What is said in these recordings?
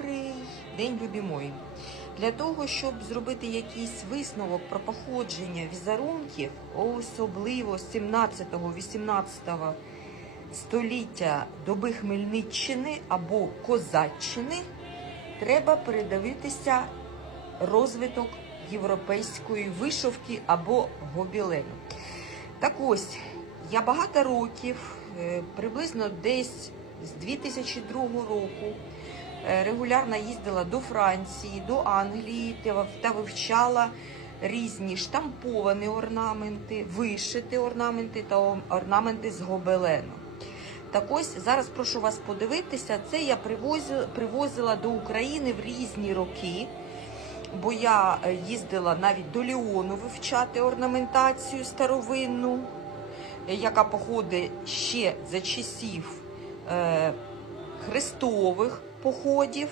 Добрий день, любі мої. Для того, щоб зробити якийсь висновок про походження візерунків, особливо 17-18 століття доби Хмельниччини або Козаччини, треба передивитися розвиток європейської вишивки або гобілену. Так ось, я багато років, е, приблизно десь з 2002 року, регулярно їздила до Франції, до Англії та- вивчала різні штамповані орнаменти, вишиті орнаменти та орнаменти з гобелену. Так ось зараз прошу вас подивитися. Це я привозила, до України в різні роки, бо я е, їздила навіть до Ліону вивчати орнаментацію старовинну, е, яка походить ще за часів е, хрестових походів,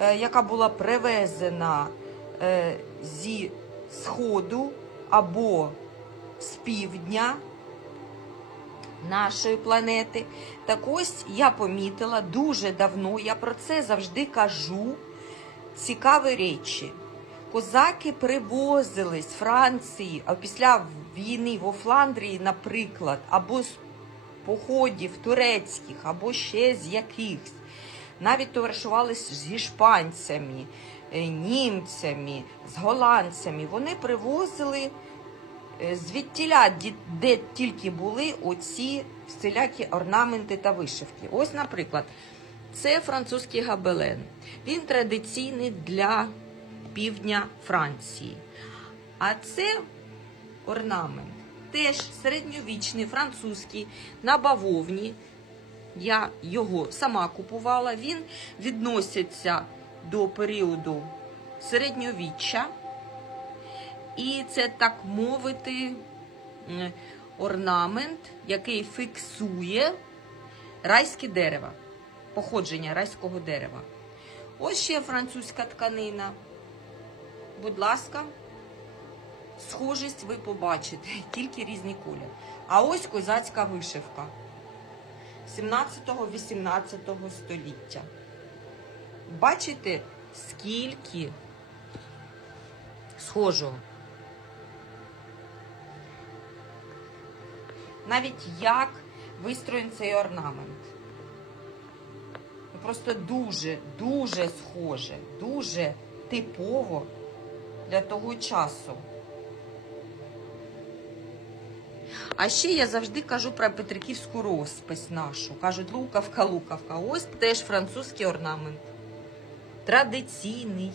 е, яка була привезена е, зі сходу або з півдня нашої планети. Так ось я помітила дуже давно, я про це завжди кажу. Цікаві речі. Козаки привозили з Франції, а після війни во Фландрії, наприклад, або з походів турецьких, або ще з якихось. Навіть товаришували з іспанцями, е, німцями, з голландцями. Вони привозили е, звідтіля, де тільки були оці всілякі орнаменти та вишивки. Ось, наприклад, це французький габелен. Він традиційний для півдня Франції. А це орнамент. Теж середньовічний, французький, на бавовні. Я його сама купувала. Він відноситься до періоду середньовіччя. І це, так мовити, орнамент, який фіксує райське дерево, походження райського дерева. Ось ще французька тканина. Будь ласка, схожість ви побачите, тільки різні колір. А ось козацька вишивка 17-18 століття. Бачите, скільки схожого. Навіть як вистроєн цей орнамент. Просто дуже, дуже схоже, дуже типово для того часу. А ще я завжди кажу про Петриківську розпись нашу. Кажуть, лукавка, лукавка. Ось теж французький орнамент. Традиційний.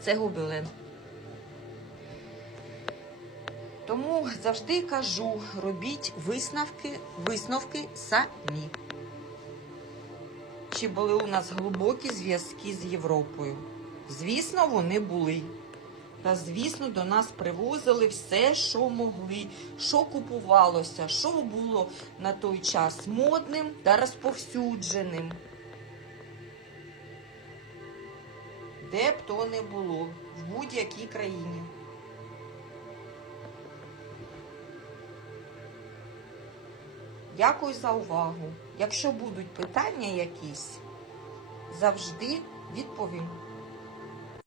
Це гобелен. Тому завжди кажу, робіть висновки, висновки самі. Чи були у нас глибокі зв'язки з Європою? Звісно, вони були. Та, звісно, до нас привозили все, що могли, що купувалося, що було на той час модним та розповсюдженим. Де б то не було, в будь-якій країні. Дякую за увагу. Якщо будуть питання якісь, завжди відповім.